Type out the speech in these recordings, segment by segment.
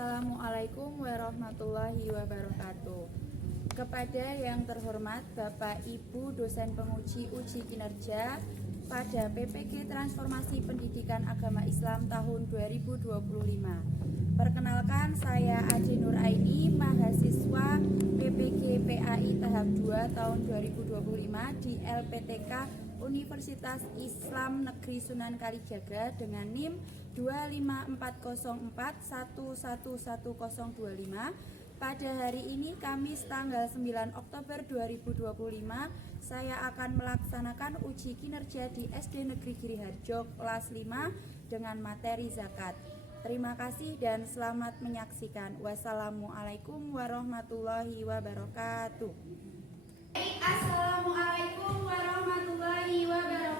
Assalamualaikum warahmatullahi wabarakatuh. Kepada yang terhormat Bapak Ibu dosen penguji uji kinerja pada PPG Transformasi Pendidikan Agama Islam tahun 2025. Perkenalkan, saya Ade Nur Aini, mahasiswa PPG PAI tahap 2 tahun 2025 di LPTK Universitas Islam Negeri Sunan Kalijaga dengan NIM 25404111025. Pada hari ini Kamis tanggal 9 Oktober 2025, saya akan melaksanakan uji kinerja di SD Negeri Giriharjo kelas 5 dengan materi zakat. Terima kasih dan selamat menyaksikan. Wassalamualaikum warahmatullahi wabarakatuh. Assalamualaikum warahmatullahi wabarakatuh.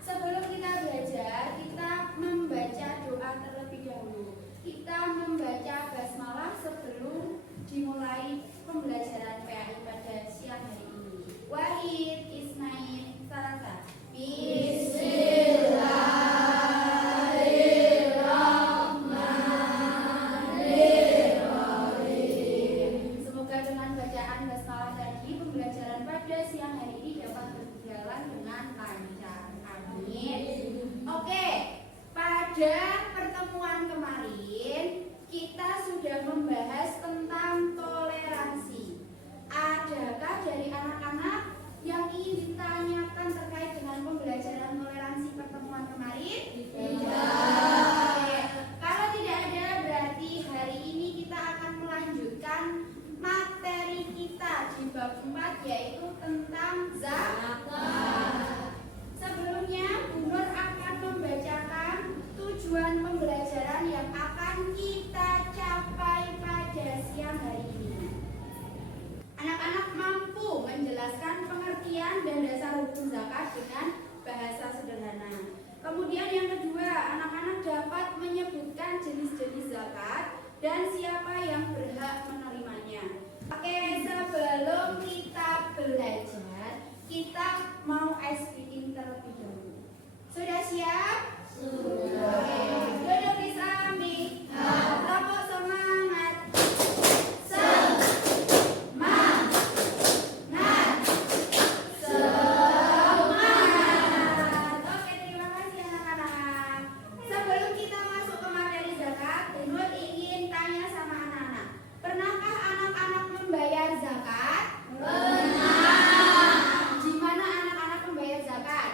Sebelum kita belajar, kita membaca doa terlebih dahulu. Kita membaca basmalah sebelum dimulai pembelajaran PAI pada siang hari ini. Wahid, Ismail, Salasa. Bismillahirrahmanirrahim. Semoga dengan bacaan basmalah tadi pembelajaran pada siang hari ini dapat berjalan dengan lancar. Amin. Oke, pada pertemuan kemarin kita sudah membahas tentang toleransi. Adakah dari anak-anak yang ingin ditanyakan terkait dengan pembelajaran toleransi pertemuan kemarin? Tidak. Kalau tidak ada, berarti hari ini kita akan melanjutkan materi kita di bab 4, yaitu tentang zakat. Sebelumnya, Bu Nur akan membacakan tujuan pembelajaran yang akan kita capai pada siang hari ini. Anak-anak mampu menjelaskan pengertian dan dasar hukum zakat dengan bahasa sederhana. Kemudian yang kedua, anak-anak dapat menyebutkan jenis-jenis zakat dan siapa yang berhak menerimanya. Oke, sebelum kita belajar, kita mau ice breaking terlebih dahulu. Sudah siap? Sudah. Duduk di samping. Kelompok semangat. Semangat. Semangat. Oke, terima kasih anak-anak. Sebelum kita masuk ke materi zakat, Nur ingin tanya sama anak-anak. Pernahkah anak-anak membayar zakat? Di mana anak-anak membayar zakat?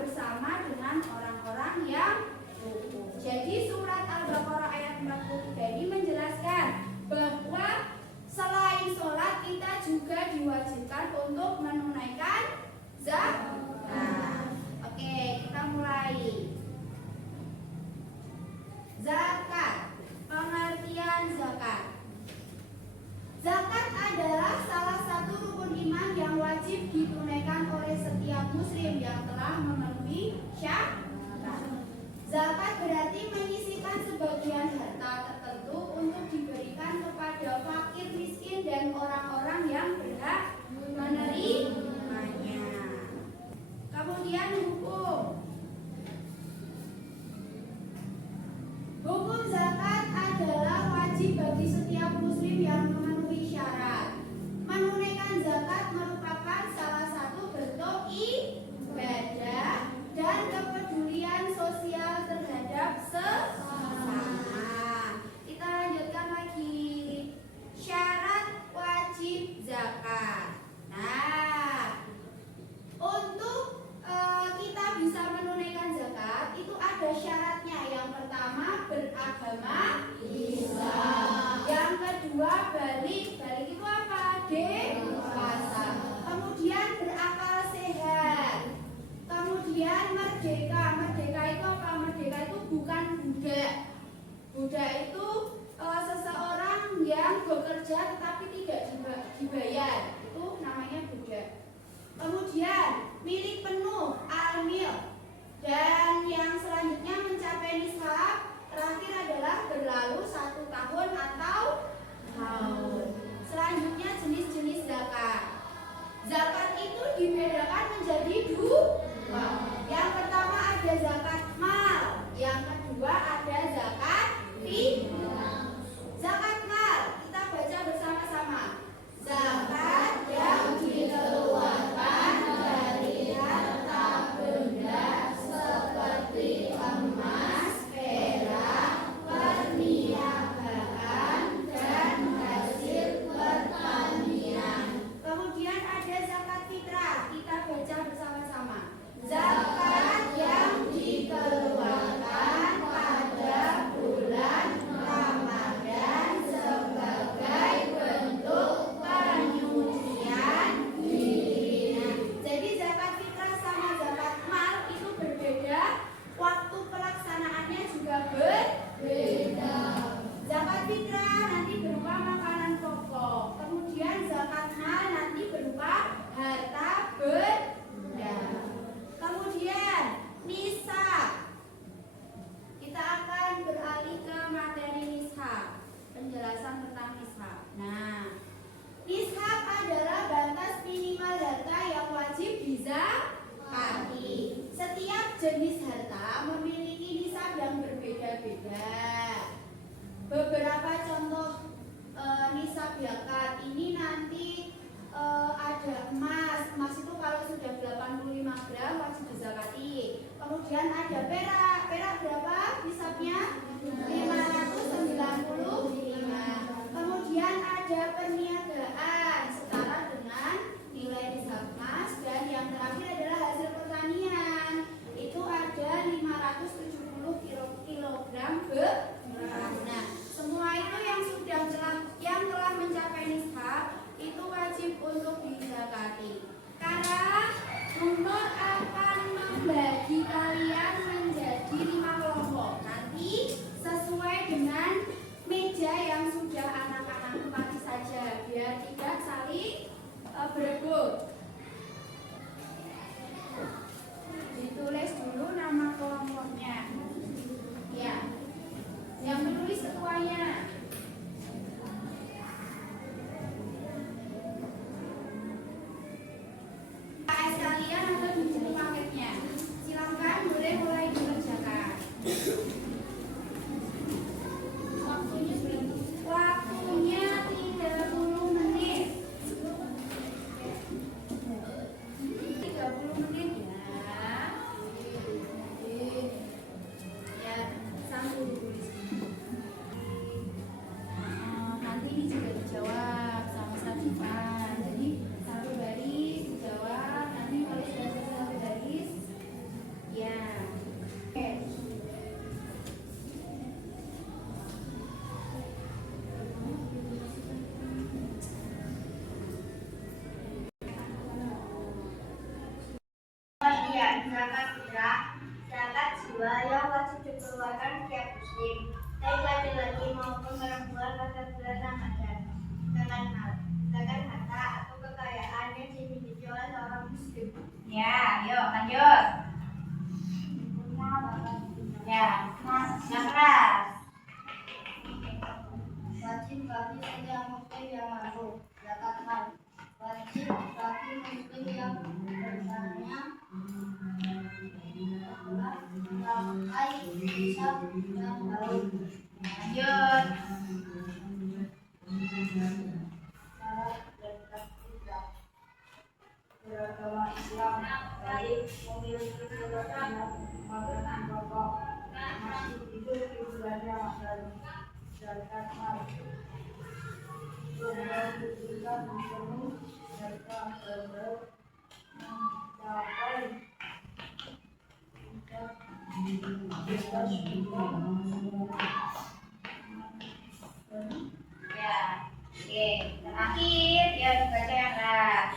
bersama dengan orang-orang yang rukun. Jadi surat Al-Baqarah ayat 43 ini menjelaskan bahwa selain sholat kita juga diwajibkan untuk menunaikan zakat. Oke, kita mulai. Zakat. Pengertian zakat. Zakat adalah salah satu rukun iman yang wajib ditunaikan oleh setiap muslim yang telah memenuhi syarat. Zakat berarti menyisihkan sebagian harta tertentu untuk diberikan kepada fakir, miskin, dan orang-orang yang berhak menerimanya. Kemudian hukum. Hukum zakat adalah wajib bagi setiap muslim yang memenuhi syarat. Menunaikan zakat merupakan salah satu bentuk ibadah dan kepedulian sosial terhadap sesama. Kita lanjutkan lagi. Syarat wajib zakat. Nah, untuk kita bisa menunaikan zakat itu ada syaratnya. Yang pertama beragama Islam. Yang kedua balik. Balik itu apa? Dewasa. Kemudian berakal sehat. Kemudian merdeka. Merdeka itu apa? Merdeka itu bukan budak. Budak itu seseorang yang bekerja tetapi tidak dibayar. Itu namanya budak. Kemudian milik penuh al-mil. Dan yang selanjutnya mencapai nisab. Terakhir adalah berlalu 1 tahun atau tahun. Selanjutnya jenis-jenis zakat. Zakat itu dibedakan menjadi 2. Yang pertama ada zakat mal. Yang kedua ada zakat fitrah. Zakat mal kita baca bersama-sama. Zakat yang dikeluarkan dari harta benda seperti emas, perak, perniagaan, dan hasil pertanian. Kemudian ada zakat fitrah. Kita baca bersama-sama. Zakat yang dikeluarkan pada bulan Ramadan sebagai bentuk penyucian diri. Jadi zakat fitrah sama zakat mal itu berbeda. Waktu pelaksanaannya juga berbeda. Zakat fitrah nanti berupa makanan pokok. Kemudian zakat mal nanti berupa harta benda. Kemudian nisab. Kita akan beralih ke materi nisab. Penjelasan tentang nisab. Nah, nisab adalah batas minimal harta yang wajib dizakati. Setiap jenis harta memiliki nisab yang berbeda-beda. Beberapa contoh nisab zakat ini nanti ada emas. Emas itu kalau sudah 85 gram wajib dizakati. Kemudian ada perak. Perak berapa nisabnya? 595. Kemudian ada perniagaan setara dengan nilai nisab emas. Dan yang terakhir adalah hasil pertanian. Itu ada 570 kilogram beras. Nah, semua itu yang telah mencapai nisab itu wajib untuk dizakati. Karena Nur akan membagi kalian menjadi 5 kelompok. Nanti sesuai zakat fitrah, zakat jiwa yang wajib dikeluarkan setiap muslim, baik laki-laki maupun perempuan pada bulan Ramadan. Zakat harta atau kekayaan yang dimiliki oleh seorang muslim. Ya, yuk lanjut. Ya, yang keras. Wajib bagi setiap muslim yang mampu. Zakat mal wajib bagi muslim yang bertanya memakai hisab yang baik. Lanjut. Syarat zakat fitrah beragama Islam baik memiliki keyakinan makanan pokok masih hidup di bulan Ramadan. Zakat mal diberikan penuh serta benar mencapai Ya, oke. Terakhir, ya baca yang keras.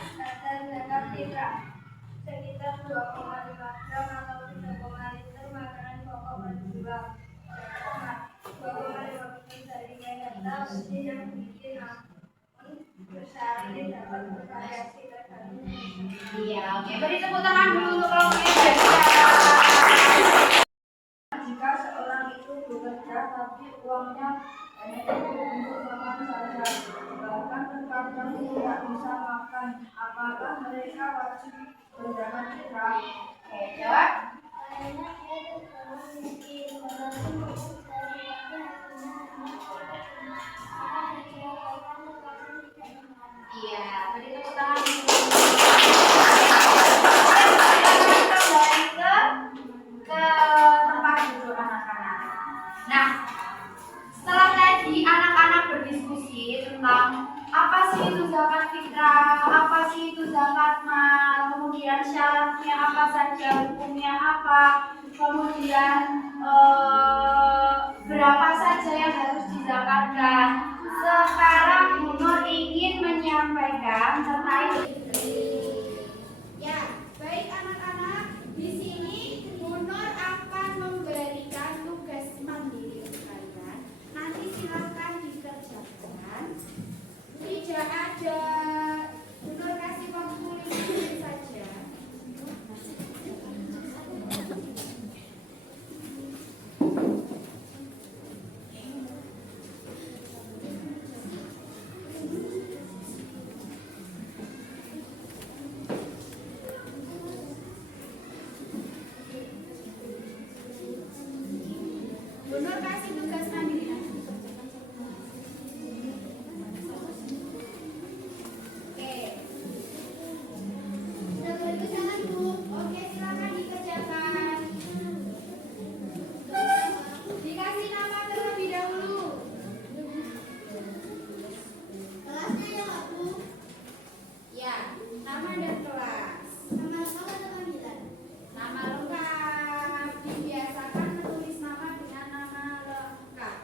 zakat fitrah sekitar 2,5 gram atau 3,5 liter makanan pokok berjiwa. 2,5% dari data bersih yang bikin namun bersehari dapat bervariasi tergantung. Iya, oke. Beri tepuk tangan dulu untuk kelompok Jika seorang itu bekerja tapi uangnya hanya cukup untuk makan saja, bahkan terkadang tidak bisa makan, apakah mereka wajib berzakat fitrah? Oke, jawab. Iya, beri tepuk tangan dulu. Kembali ke tempat duduk anak-anak. Nah, setelah tadi anak-anak berdiskusi tentang apa sih itu zakat fitrah, apa sih itu zakat mal, kemudian syaratnya apa saja, hukumnya apa, kemudian berapa saja yang harus dizakatkan. Sekarang Bu Nur ingin menyampaikan terkait. Ya, baik anak-anak, di sini Bu Nur akan memberikan tugas mandiri untuk kalian. Nanti silakan dikerjakan. Tidak ada, Bu Nur kasih waktu 5 menit saja. Bu Nur kasih tugas mandiri nanti dikerjakan sama. Oke. Sudah berkejalan Bu. Oke, silakan dikerjakan. Dikasih nama terlebih dahulu. Kelasnya ya Kak Bu, Ya, nama dan kelas. nama lengkap atau panggilan? Nama lengkap. Dibiasakan menulis nama dengan nama lengkap.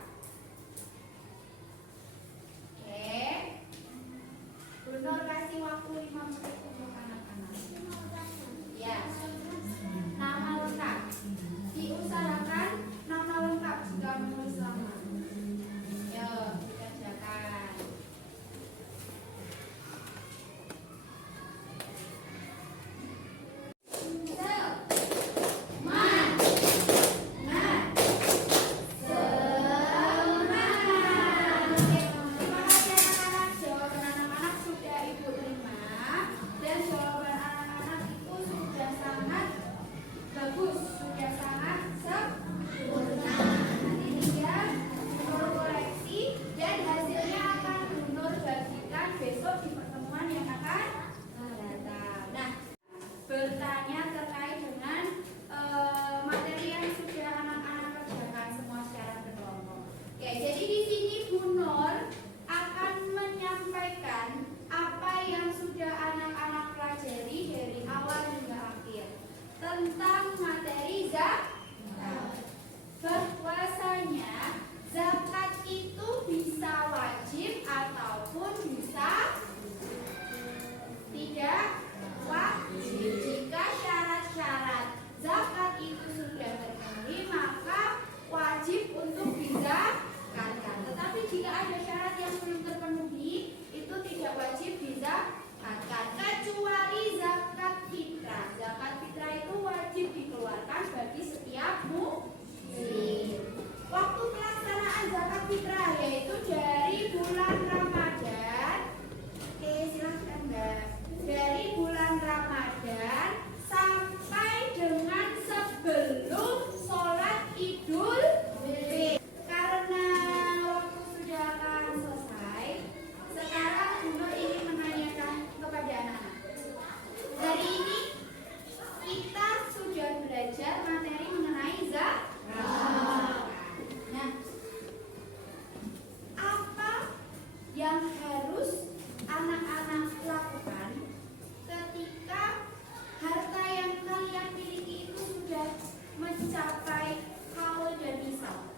mencapai haul dan misal?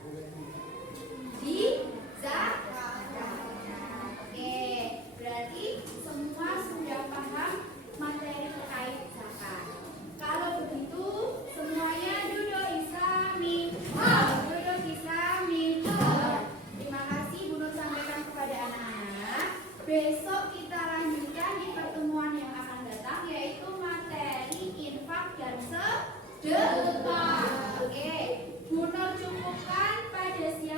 Di zakat. Oke, berarti semua sudah paham materi terkait zakat. Kalau begitu, semuanya duduk islami. Duduk islami. Terima kasih Bu Nur sampaikan kepada anak-anak. Besok kita lanjutkan di pertemuan yang akan datang, yaitu materi infak dan sedekah. Oke, Bu Nur cukupkan pada siang